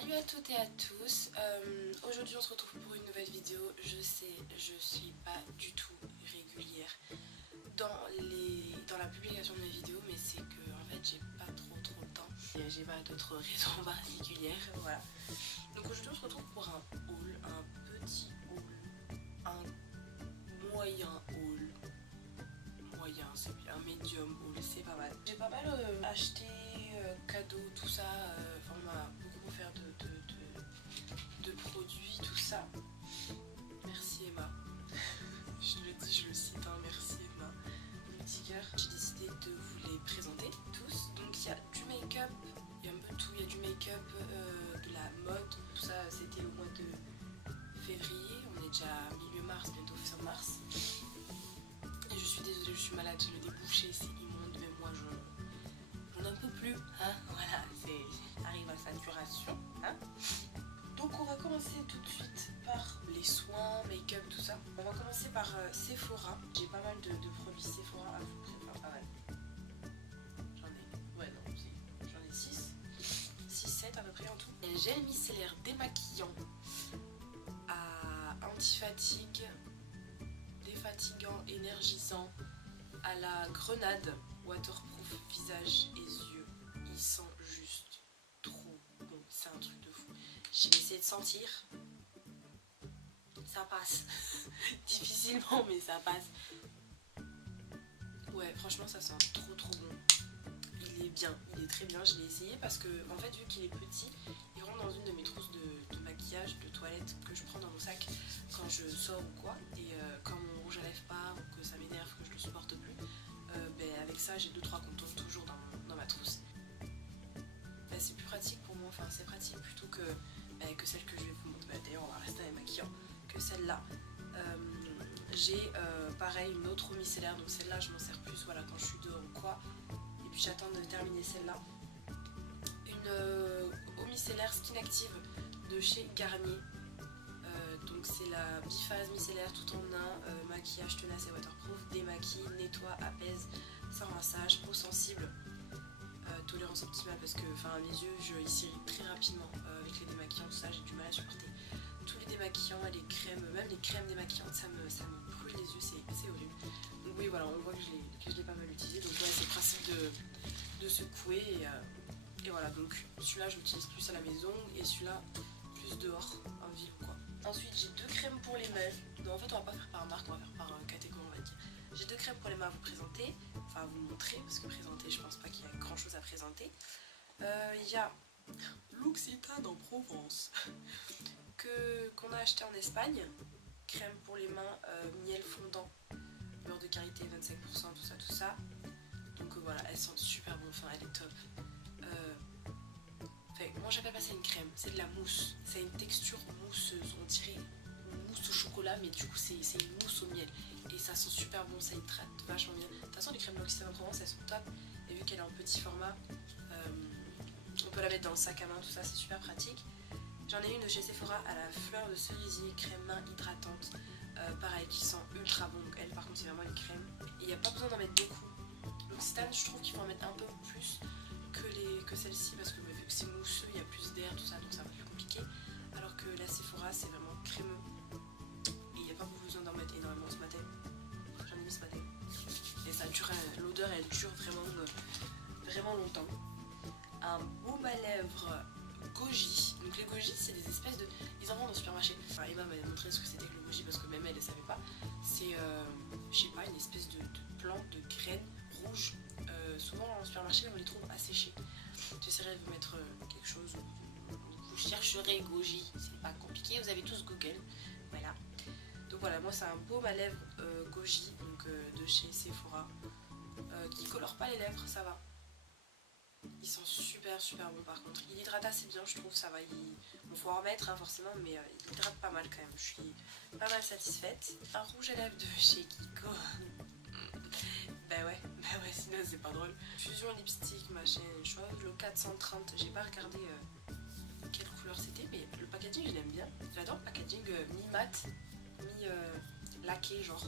Salut à toutes et à tous, aujourd'hui on se retrouve pour une nouvelle vidéo. Je sais, je suis pas du tout régulière dans la publication de mes vidéos, mais c'est que en fait j'ai pas trop le temps et j'ai pas d'autres raisons particulières, voilà. Donc aujourd'hui on se retrouve pour un haul, un petit haul, un moyen haul, c'est bien, un medium haul, c'est pas mal. J'ai pas mal acheté cadeaux, tout ça, enfin on m'a beaucoup offert de produits, tout ça. Merci Emma. Je le dis, je le cite, hein, merci Emma. Le petit cœur. J'ai décidé de vous les présenter tous. Donc il y a du make-up, il y a un peu de tout, il y a du make-up, de la mode, tout ça c'était au mois de février, on est déjà milieu mars, bientôt fin mars. Et je suis désolée, je suis malade, j'ai le débouché, c'est immonde, mais moi j'en n'en peux plus, hein, voilà, j'arrive à saturation, hein. Donc on va commencer tout de suite par les soins, make-up, tout ça. On va commencer par Sephora. J'ai pas mal de produits Sephora à vous préparer. Ah ouais. J'en ai 6-7 à peu près en tout. Et gel micellaire démaquillant à anti-fatigue, défatigant, énergisant, à la grenade, waterproof, visage et yeux. Il sent juste trop bon, c'est un truc de fou. J'ai essayé de sentir, ça passe. Difficilement, mais ça passe. Ouais, franchement ça sent trop bon. Il est bien, il est très bien. Je l'ai essayé parce que en fait vu qu'il est petit, il rentre dans une de mes trousses de maquillage, de toilette que je prends dans mon sac quand je sors ou quoi. Et quand mon rouge à lèvres part ou que ça m'énerve, que je le supporte plus, avec ça j'ai 2-3 contours toujours dans ma trousse. C'est plus pratique pour moi, enfin c'est pratique plutôt que celle que je vais vous montrer. D'ailleurs on va rester avec maquillant que celle-là. J'ai pareil une autre eau micellaire, donc celle-là je m'en sers plus voilà, quand je suis dehors ou quoi. Et puis j'attends de terminer celle-là. Une eau micellaire Skin Active de chez Garnier. Donc c'est la biphase micellaire tout en un, maquillage tenace et waterproof, démaquille, nettoie, apaise, sans rinçage, peau sensible. Tolérance optimale parce que les yeux ils s'irritent très rapidement avec les démaquillants, tout ça j'ai du mal à supporter. Tous les démaquillants, les crèmes, même les crèmes démaquillantes ça me brûle les yeux, c'est horrible. Donc oui voilà, on voit que je l'ai pas mal utilisé, donc ouais, c'est le principe de secouer et voilà. Donc celui-là je l'utilise plus à la maison et celui-là plus dehors en ville ou quoi. Ensuite j'ai 2 crèmes pour les mains, donc en fait on va pas faire par marque, on va faire par catégorie on va dire. J'ai 2 crèmes pour les mains à vous présenter, enfin à vous montrer, parce que présenter je pense pas qu'il y a grand chose à présenter. Il y a l'Occitane en Provence qu'on a acheté en Espagne, crème pour les mains, miel fondant, beurre de karité 25%, tout ça. Donc voilà, elles sentent super bon, enfin elle est top. Moi j'avais passé une crème, c'est de la mousse, c'est une texture mousseuse, on dirait une mousse au chocolat, mais du coup c'est une mousse au miel. Et ça sent super bon, ça hydrate vachement bien. De toute façon les crèmes de l'Occitane en Provence elles sont top. Et vu qu'elle est en petit format, on peut la mettre dans le sac à main, tout ça, c'est super pratique. J'en ai une de chez Sephora à la fleur de cerisier, crème main hydratante, pareil qui sent ultra bon. Donc elle par contre c'est vraiment une crème. Et il n'y a pas besoin d'en mettre beaucoup. L'Occitane je trouve qu'il faut en mettre un peu plus que celle-ci parce que vu que c'est mousseux, il y a plus d'air, tout ça, donc c'est un peu plus compliqué. Alors que la Sephora c'est vraiment crémeux. Et il n'y a pas besoin d'en mettre énormément ce matin. J'en ai mis ce matin. Et ça dure, l'odeur elle dure vraiment longtemps. Un baume à lèvres goji. Donc les goji c'est des espèces de... Ils en vendent au supermarché. Enfin Emma m'avait montré ce que c'était que le goji parce que même elle savait pas. C'est, je sais pas, une espèce de plante, de graines rouges. Souvent en supermarché on les trouve asséchées. J'essaierai de vous mettre quelque chose. Vous chercherez goji, c'est pas compliqué, vous avez tous Google. Voilà. Donc voilà, moi c'est un baume à lèvres goji, donc de chez Sephora, qui colore pas les lèvres, ça va. Il sent super bon par contre. Il hydrate assez bien je trouve, ça va. Bon, faut en remettre hein, forcément, mais il hydrate pas mal quand même. Je suis pas mal satisfaite. Un rouge à lèvres de chez Kiko. Bah ouais, sinon c'est pas drôle. Fusion lipstick, machin, chose. Le 430, j'ai pas regardé quelle couleur c'était, mais le packaging je l'aime bien. J'adore le packaging mi-mat, mi-laqué genre.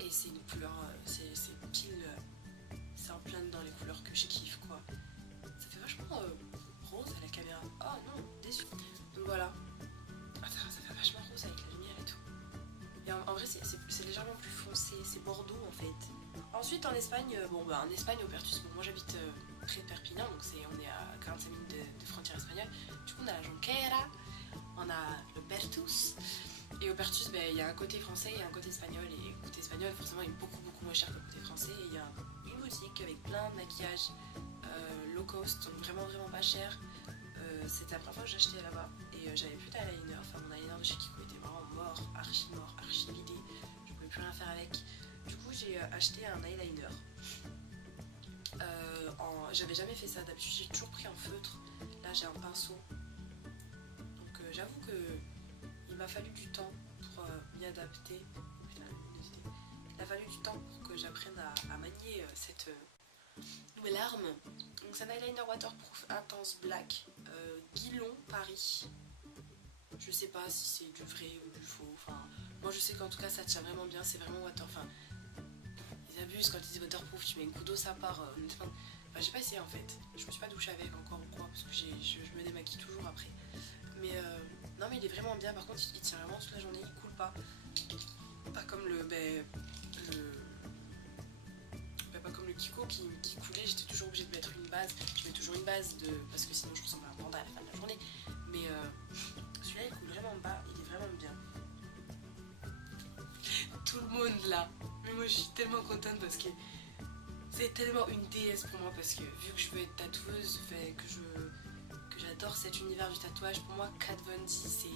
Et c'est une couleur, c'est pile, c'est en plein dans les couleurs que je kiffe quoi. Ça fait vachement rose à la caméra. Oh légèrement plus foncé, c'est Bordeaux en fait. Ensuite en Espagne, en Espagne au Pertus, moi j'habite près de Perpignan, donc on est à 45 minutes de frontière espagnole. Du coup on a la Jonquera, on a le Pertus, et au Pertus il y a un côté français et un côté espagnol, et le côté espagnol forcément est beaucoup moins cher que le côté français, et il y a une boutique avec plein de maquillage low cost, donc vraiment pas cher. C'était la première fois que j'achetais là-bas, et j'avais plus d'eyeliner, enfin mon eyeliner de chez Kiko était vraiment mort, archi vidé, je pouvais plus rien faire avec. Du coup j'ai acheté un eyeliner. J'avais jamais fait ça, d'habitude j'ai toujours pris en feutre, là j'ai un pinceau. Donc j'avoue que il m'a fallu du temps pour m'y adapter. Putain, il a fallu du temps pour que j'apprenne à manier cette nouvelle arme. Donc c'est un eyeliner waterproof intense black, Guilon Paris. Je sais pas si c'est du vrai ou du faux, enfin moi je sais qu'en tout cas ça tient vraiment bien, c'est vraiment ils abusent quand ils disent waterproof, tu mets une coup d'eau ça part, honnêtement. Enfin j'ai pas essayé en fait, je me suis pas douchée avec encore ou quoi, parce que je me démaquille toujours après. Mais non mais il est vraiment bien, par contre il tient vraiment toute la journée, il coule pas. Pas comme pas comme le Kiko qui coulait, j'étais toujours obligée de mettre une base. Je mets toujours une base parce que sinon je ressemble à un panda à la fin de la journée. Mais celui-là il coule vraiment bas, il est vraiment bien. Tout le monde là. Mais moi je suis tellement contente parce que c'est tellement une déesse pour moi, parce que vu que je veux être tatoueuse, que j'adore cet univers du tatouage, pour moi Kat Von D c'est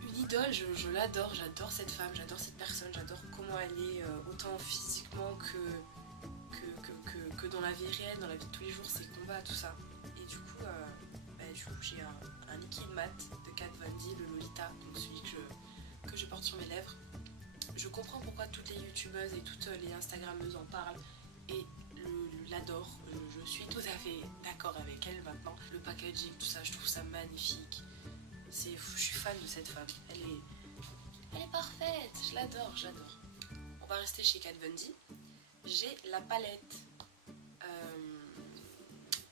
une idole, je l'adore, j'adore cette femme, j'adore cette personne, j'adore comment elle est, autant physiquement que dans la vie réelle, dans la vie de tous les jours, ses combats, tout ça. Et du coup j'ai un liquide mat de Kat Von D, le Lolita, donc celui que je porte sur mes lèvres. Je comprends pourquoi toutes les youtubeuses et toutes les instagrammeuses en parlent et l'adorent. Je suis tout à fait d'accord avec elle maintenant. Le packaging, tout ça, je trouve ça magnifique. C'est fou, je suis fan de cette femme. Elle est parfaite, je l'adore. On va rester chez Kat Von D. J'ai la palette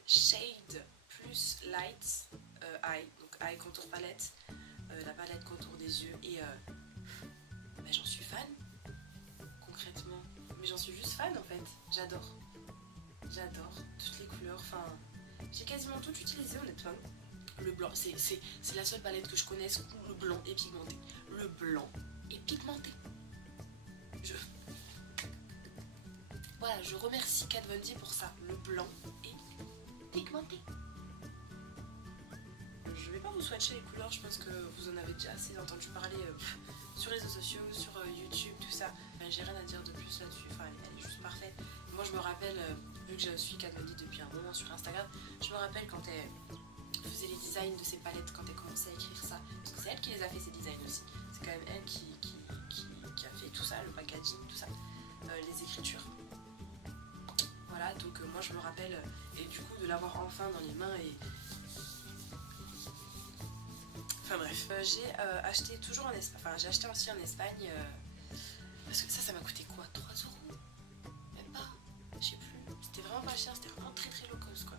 Shade plus Light Eye, donc Eye contour palette, la palette contour des yeux, et j'en suis fan, concrètement. Mais j'en suis juste fan en fait, j'adore toutes les couleurs, enfin j'ai quasiment tout utilisé honnêtement. Le blanc, c'est la seule palette que je connaisse où le blanc est pigmenté. Le blanc est pigmenté. Voilà, je remercie Kat Von D pour ça. Le blanc est pigmenté. Je vais pas vous swatcher les couleurs, je pense que vous en avez déjà assez entendu parler sur les réseaux sociaux, sur YouTube, tout ça. J'ai rien à dire de plus là-dessus, enfin elle est juste parfaite. Moi je me rappelle, vu que je suis Kat Von D depuis un moment sur Instagram, je me rappelle quand elle faisait les designs de ses palettes, quand elle commençait à écrire ça, parce que c'est elle qui les a fait, ces designs aussi. C'est quand même elle qui a fait tout ça, le packaging, tout ça, les écritures. Voilà, donc moi je me rappelle, et du coup de l'avoir enfin dans les mains, et enfin bref, j'ai acheté toujours en Espagne, enfin j'ai acheté aussi en Espagne, parce que ça m'a coûté quoi, 3 €? Même pas, je sais plus, c'était vraiment pas cher, c'était vraiment très low cost quoi.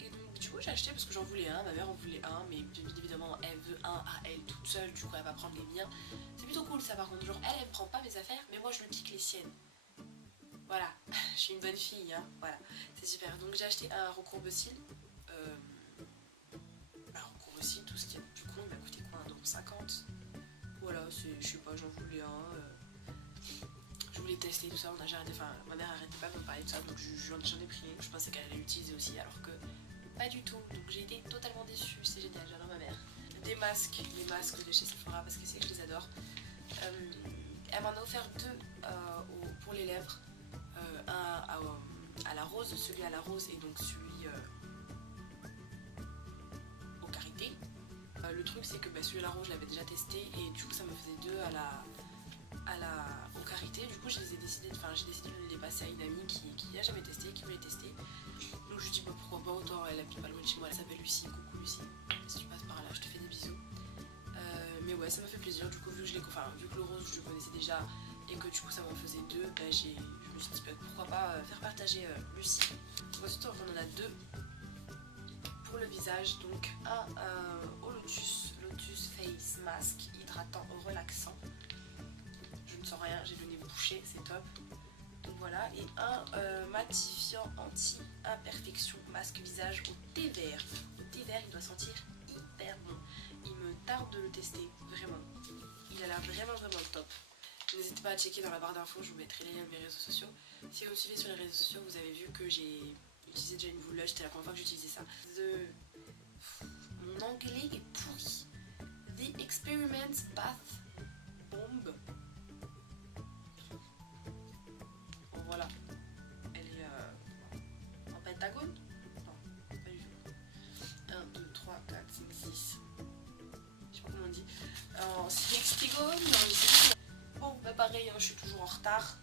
Et donc du coup j'ai acheté parce que j'en voulais un, ma mère en voulait un, mais bien évidemment elle veut un à elle toute seule, du coup elle va prendre les miens. C'est plutôt cool ça par contre, genre elle prend pas mes affaires, mais moi je lui pique les siennes. Voilà, je suis une bonne fille, hein, voilà, c'est super. Donc j'ai acheté un recourbe-cils. Aussi, tout ce qui est du coup il m'a coûté quoi, 1,50 €. Voilà, je sais pas, j'en voulais un, je voulais tester tout ça, on a arrêté, enfin ma mère arrêtait pas de me parler de ça, donc j'en ai pris une, je pensais qu'elle allait l'utiliser aussi, alors que pas du tout, donc j'ai été totalement déçue, c'est génial, j'adore ma mère. Des masques, les masques de chez Sephora, parce que c'est que je les adore. Elle m'en a offert deux pour les lèvres, un à la rose, celui à la rose, et donc celui au karité. Le truc c'est que celui à la rose je l'avais déjà testé, et du coup ça me faisait deux au karité. Du coup j'ai décidé de les passer à une amie qui a jamais testé, qui voulait tester. Donc je dis pourquoi pas, autant elle habite pas loin de chez moi, elle s'appelle Lucie, coucou Lucie, si tu passes par là je te fais des bisous. Mais ouais, ça m'a fait plaisir, du coup vu que le rose je connaissais déjà et que du coup ça m'en faisait deux, je me suis dit pourquoi pas faire partager Lucie. Ensuite on en a deux pour le visage, donc un au lotus face mask hydratant relaxant, sens rien, j'ai le nez bouché, c'est top. Donc voilà, et un matifiant anti-imperfection masque visage au thé vert. Le thé vert, il doit sentir hyper bon. Il me tarde de le tester, vraiment. Il a l'air vraiment top. N'hésitez pas à checker dans la barre d'infos, je vous mettrai les liens de mes réseaux sociaux. Si vous me suivez sur les réseaux sociaux, vous avez vu que j'ai utilisé déjà une boule là, c'était la première fois que j'utilisais ça. Mon anglais est pourri. The Experiment Bath Bomb. Bon voilà. Elle est en pentagone. Non, pas du tout. 1, 2, 3, 4, 5, 6. Je sais pas comment on dit. En sextagone, non, je sais pas. Bon, bah pareil, hein, je suis toujours en retard.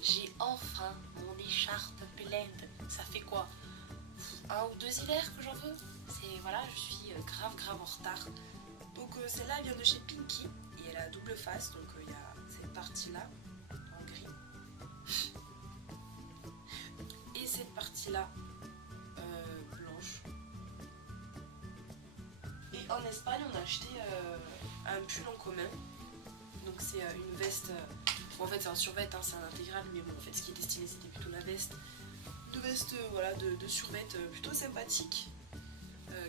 J'ai enfin mon écharpe pleine. Ça fait quoi, 1 ou 2 hivers que j'en veux. C'est voilà, je suis grave en retard. Donc celle-là vient de chez Pinky et elle a double face. Donc il y a cette partie-là en gris et cette partie-là blanche. Et en Espagne, on a acheté un pull en commun. Donc c'est une veste. Bon, en fait, c'est un survêt, hein, c'est un intégral, mais bon, en fait, ce qui est destiné, c'était plutôt la veste. Une veste, voilà, de survêt plutôt sympathique.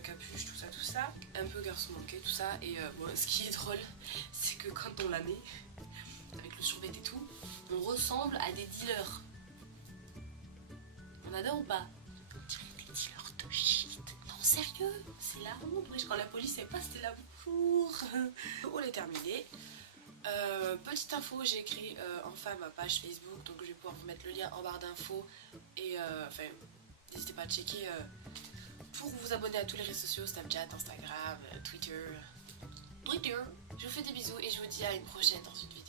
Capuche, tout ça. Un peu garçon manqué, tout ça. Et bon, ce qui est drôle, c'est que quand on la met, avec le survêt et tout, on ressemble à des dealers. On adore ou pas? On dirait des dealers de shit. Non, sérieux, c'est la honte. Quand la police est pas, c'était la bonjour. On est terminé. Petite info, j'ai écrit enfin ma page Facebook, donc je vais pouvoir vous mettre le lien en barre d'infos et enfin n'hésitez pas à checker pour vous abonner à tous les réseaux sociaux, Snapchat, Instagram, Twitter. Je vous fais des bisous et je vous dis à une prochaine dans une vidéo.